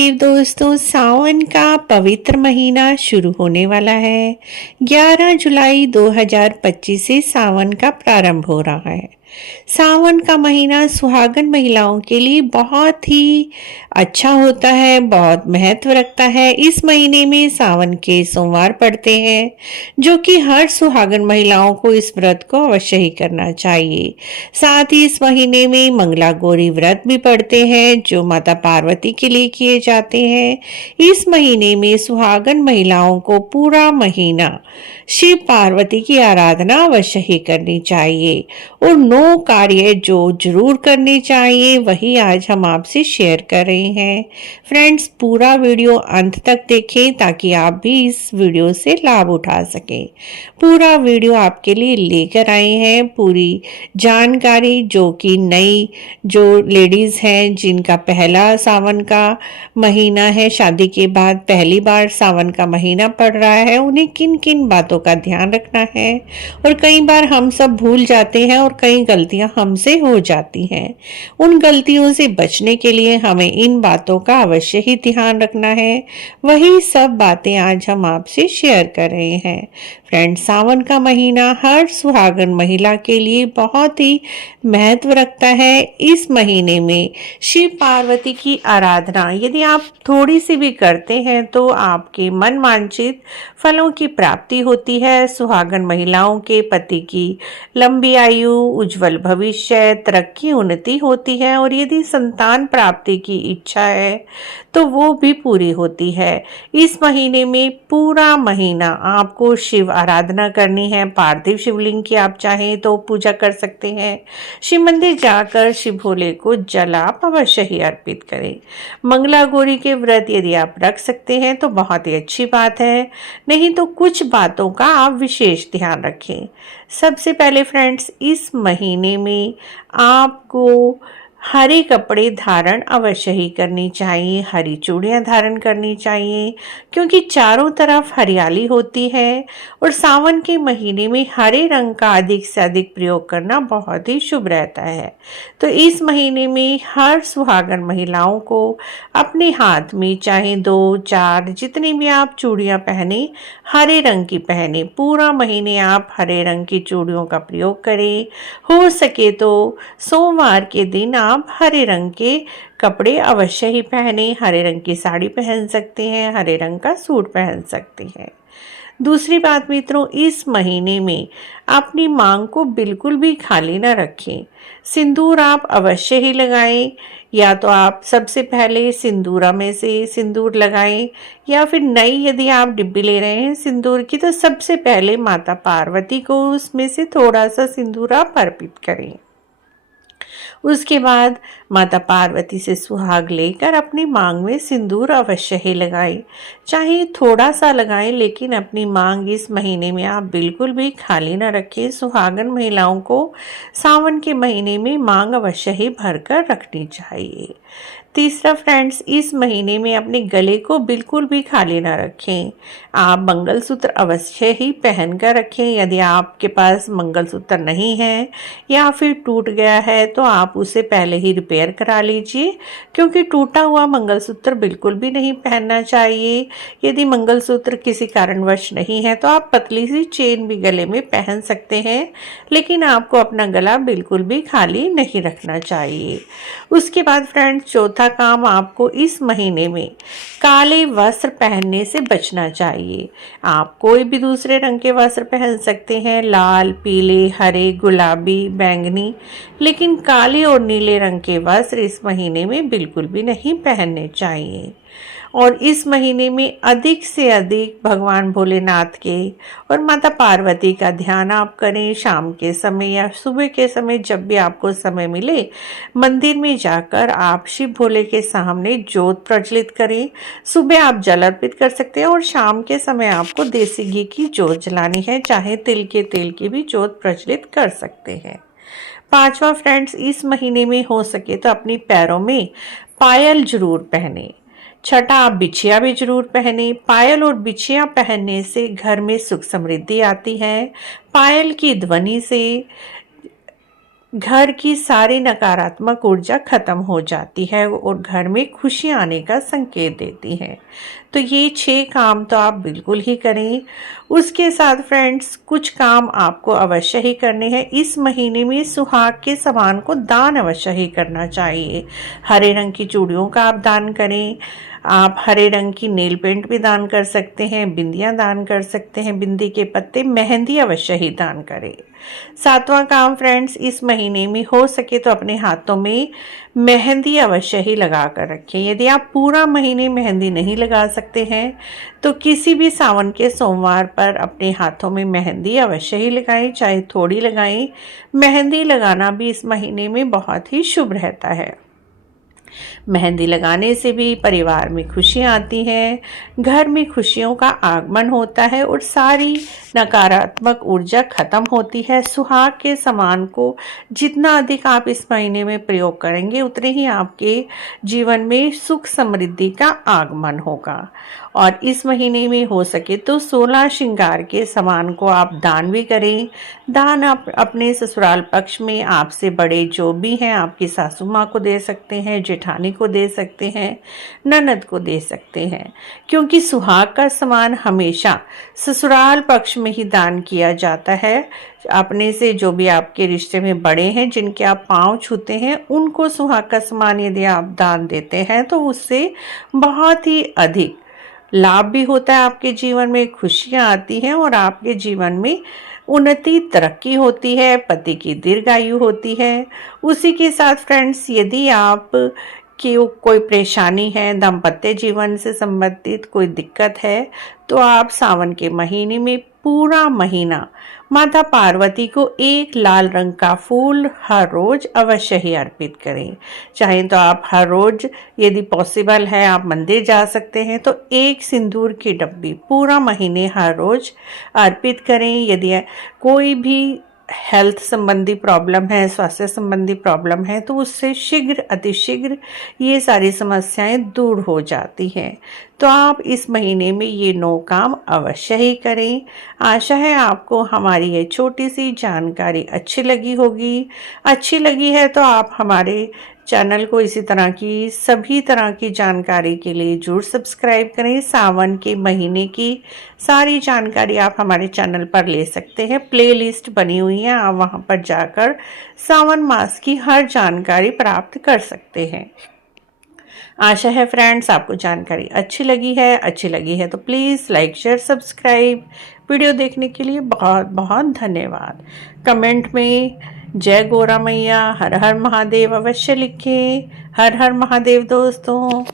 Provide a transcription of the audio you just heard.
दोस्तों, सावन का पवित्र महीना शुरू होने वाला है। 11 जुलाई 2025 से सावन का प्रारंभ हो रहा है। सावन का महीना सुहागन महिलाओं के लिए बहुत ही अच्छा होता है, बहुत महत्व रखता है। इस महीने में सावन के सोमवार पड़ते हैं, जो कि हर सुहागन महिलाओं को इस व्रत को अवश्य ही करना चाहिए। साथ ही इस महीने में मंगला गौरी व्रत भी पड़ते हैं, जो माता पार्वती के लिए किए जाते हैं। इस महीने में सुहागन महिलाओं को पूरा महीना शिव पार्वती की आराधना अवश्य ही करनी चाहिए और 9 कार्य जो जरूर करने चाहिए वही आज हम आपसे शेयर कर रहे हैं। फ्रेंड्स, पूरा वीडियो अंत तक देखें ताकि आप भी इस वीडियो से लाभ उठा सकें। पूरा वीडियो आपके लिए लेकर आए हैं पूरी जानकारी, जो कि नई जो लेडीज हैं जिनका पहला सावन का महीना है, शादी के बाद पहली बार सावन का महीना पड़ रहा है, उन्हें किन किन बातों का ध्यान रखना है। और कई बार हम सब भूल जाते हैं और कई गलतियां हमसे हो जाती हैं। उन गलतियों से बचने के लिए हमें इन बातों का अवश्य ही ध्यान रखना है। वही सब बातें आज हम आपसे शेयर कर रहे हैं। फ्रेंड्स, सावन का महीना हर सुहागन महिला के लिए बहुत ही महत्व रखता है। इस महीने में शिव पार्वती की आराधना यदि आप थोड़ी सी भी करते हैं तो आपके मन वांछित फलों की प्राप्ति होती है। सुहागन महिलाओं के पति की लंबी आयु, उज्जवल भविष्य, तरक्की, उन्नति होती है और यदि संतान प्राप्ति की इच्छा है तो वो भी पूरी होती है। इस महीने में पूरा महीना आपको शिव आराधना करनी है। पार्थिव शिवलिंग की आप चाहें तो पूजा कर सकते हैं। शिव मंदिर जाकर शिव भोले को जल आप अवश्य ही अर्पित करें। मंगला गौरी के व्रत यदि आप रख सकते हैं तो बहुत ही अच्छी बात है, नहीं तो कुछ बातों का आप विशेष ध्यान रखें। सबसे पहले फ्रेंड्स, इस महीने में आपको हरे कपड़े धारण अवश्य ही करनी चाहिए, हरी चूड़ियां धारण करनी चाहिए, क्योंकि चारों तरफ हरियाली होती है और सावन के महीने में हरे रंग का अधिक से अधिक प्रयोग करना बहुत ही शुभ रहता है। तो इस महीने में हर सुहागन महिलाओं को अपने हाथ में चाहे 2, 4 जितनी भी आप चूड़ियां पहने, हरे रंग की पहने। पूरा महीने आप हरे रंग की चूड़ियों का प्रयोग करें। हो सके तो सोमवार के दिन आप हरे रंग के कपड़े अवश्य ही पहने। हरे रंग की साड़ी पहन सकते हैं, हरे रंग का सूट पहन सकते हैं। दूसरी बात मित्रों, इस महीने में अपनी मांग को बिल्कुल भी खाली ना रखें। सिंदूर आप अवश्य ही लगाएं। या तो आप सबसे पहले सिंदूरा में से सिंदूर लगाएं, या फिर नई यदि आप डिब्बी ले रहे हैं सिंदूर की तो सबसे पहले माता पार्वती को उसमें से थोड़ा सा सिंदूर आप अर्पित करें। उसके बाद माता पार्वती से सुहाग लेकर अपनी मांग में सिंदूर अवश्य ही लगाएं। चाहे थोड़ा सा लगाएं, लेकिन अपनी मांग इस महीने में आप बिल्कुल भी खाली ना रखें। सुहागन महिलाओं को सावन के महीने में मांग अवश्य ही भरकर रखनी चाहिए। तीसरा फ्रेंड्स, इस महीने में अपने गले को बिल्कुल भी खाली ना रखें। आप मंगलसूत्र अवश्य ही पहन कर रखें। यदि आपके पास मंगलसूत्र नहीं है या फिर टूट गया है तो आप उसे पहले ही रिपेयर करा लीजिए, क्योंकि टूटा हुआ मंगलसूत्र बिल्कुल भी नहीं पहनना चाहिए। यदि मंगलसूत्र किसी कारणवश नहीं है तो आप पतली सी चेन भी गले में पहन सकते हैं, लेकिन आपको अपना गला बिल्कुल भी खाली नहीं रखना चाहिए। उसके बाद फ्रेंड्स, चौथा काम, आपको इस महीने में काले वस्त्र पहनने से बचना चाहिए। आप कोई भी दूसरे रंग के वस्त्र पहन सकते हैं, लाल, पीले, हरे, गुलाबी, बैंगनी, लेकिन काले और नीले रंग के वस्त्र इस महीने में बिल्कुल भी नहीं पहनने चाहिए। और इस महीने में अधिक से अधिक भगवान भोलेनाथ के और माता पार्वती का ध्यान आप करें। शाम के समय या सुबह के समय, जब भी आपको समय मिले, मंदिर में जाकर आप शिव भोले के सामने ज्योत प्रज्वलित करें। सुबह आप जल अर्पित कर सकते हैं और शाम के समय आपको देसी घी की ज्योत जलानी है, चाहे तिल के तेल की भी ज्योत प्रज्वलित कर सकते हैं। पांचवा फ्रेंड्स, इस महीने में हो सके तो अपनी पैरों में पायल जरूर पहने। छठा, आप बिछिया भी जरूर पहने। पायल और बिछिया पहनने से घर में सुख समृद्धि आती है। पायल की ध्वनि से घर की सारी नकारात्मक ऊर्जा खत्म हो जाती है और घर में खुशी आने का संकेत देती है। तो ये 6 काम तो आप बिल्कुल ही करें। उसके साथ फ्रेंड्स कुछ काम आपको अवश्य ही करने हैं। इस महीने में सुहाग के सामान को दान अवश्य ही करना चाहिए। हरे रंग की चूड़ियों का आप दान करें। आप हरे रंग की नेल पेंट भी दान कर सकते हैं, बिंदियां दान कर सकते हैं, बिंदी के पत्ते, मेहंदी अवश्य ही दान करें। 7वां काम फ्रेंड्स, इस महीने में हो सके तो अपने हाथों में मेहंदी अवश्य ही लगा कर रखें। यदि आप पूरा महीने मेहंदी नहीं लगा सकते हैं तो किसी भी सावन के सोमवार पर अपने हाथों में मेहंदी अवश्य ही लगाएं, चाहे थोड़ी लगाएं। मेहंदी लगाना भी इस महीने में बहुत ही शुभ रहता है। मेहंदी लगाने से भी परिवार में खुशियाँ आती हैं, घर में खुशियों का आगमन होता है और सारी नकारात्मक ऊर्जा खत्म होती है। सुहाग के सामान को जितना अधिक आप इस महीने में प्रयोग करेंगे उतने ही आपके जीवन में सुख समृद्धि का आगमन होगा। और इस महीने में हो सके तो 16 श्रृंगार के सामान को आप दान भी करें। दान आप अपने ससुराल पक्ष में आपसे बड़े जो भी हैं, आपकी सासू माँ को दे सकते हैं, जेठानी को दे सकते हैं, ननद को दे सकते हैं, क्योंकि सुहाग का सामान हमेशा ससुराल पक्ष में ही दान किया जाता है। अपने से जो भी आपके रिश्ते में बड़े हैं, जिनके आप पांव छूते हैं, उनको सुहाग का सामान यदि आप दान देते हैं तो उससे बहुत ही अधिक लाभ भी होता है, आपके जीवन में खुशियाँ आती हैं और आपके जीवन में उन्नति तरक्की होती है, पति की दीर्घायु होती है। उसी के साथ फ्रेंड्स, यदि आप की कोई परेशानी है, दाम्पत्य जीवन से संबंधित कोई दिक्कत है, तो आप सावन के महीने में पूरा महीना माता पार्वती को एक लाल रंग का फूल हर रोज अवश्य ही अर्पित करें। चाहे तो आप हर रोज, यदि पॉसिबल है आप मंदिर जा सकते हैं तो एक सिंदूर की डब्बी पूरा महीने हर रोज अर्पित करें। यदि कोई भी हेल्थ संबंधी प्रॉब्लम है, स्वास्थ्य संबंधी प्रॉब्लम है, तो उससे शीघ्र अतिशीघ्र ये सारी समस्याएं दूर हो जाती हैं। तो आप इस महीने में ये 9 काम अवश्य ही करें। आशा है आपको हमारी ये छोटी सी जानकारी अच्छी लगी होगी। अच्छी लगी है तो आप हमारे चैनल को इसी तरह की सभी तरह की जानकारी के लिए जरूर सब्सक्राइब करें। सावन के महीने की सारी जानकारी आप हमारे चैनल पर ले सकते हैं। प्लेलिस्ट बनी हुई है, आप वहां पर जाकर सावन मास की हर जानकारी प्राप्त कर सकते हैं। आशा है फ्रेंड्स आपको जानकारी अच्छी लगी है तो please like share subscribe. Video देखने के लिए बहुत बहुत धन्यवाद। कमेंट में जय गोरा मैया, हर हर महादेव अवश्य लिखें। हर हर महादेव दोस्तों।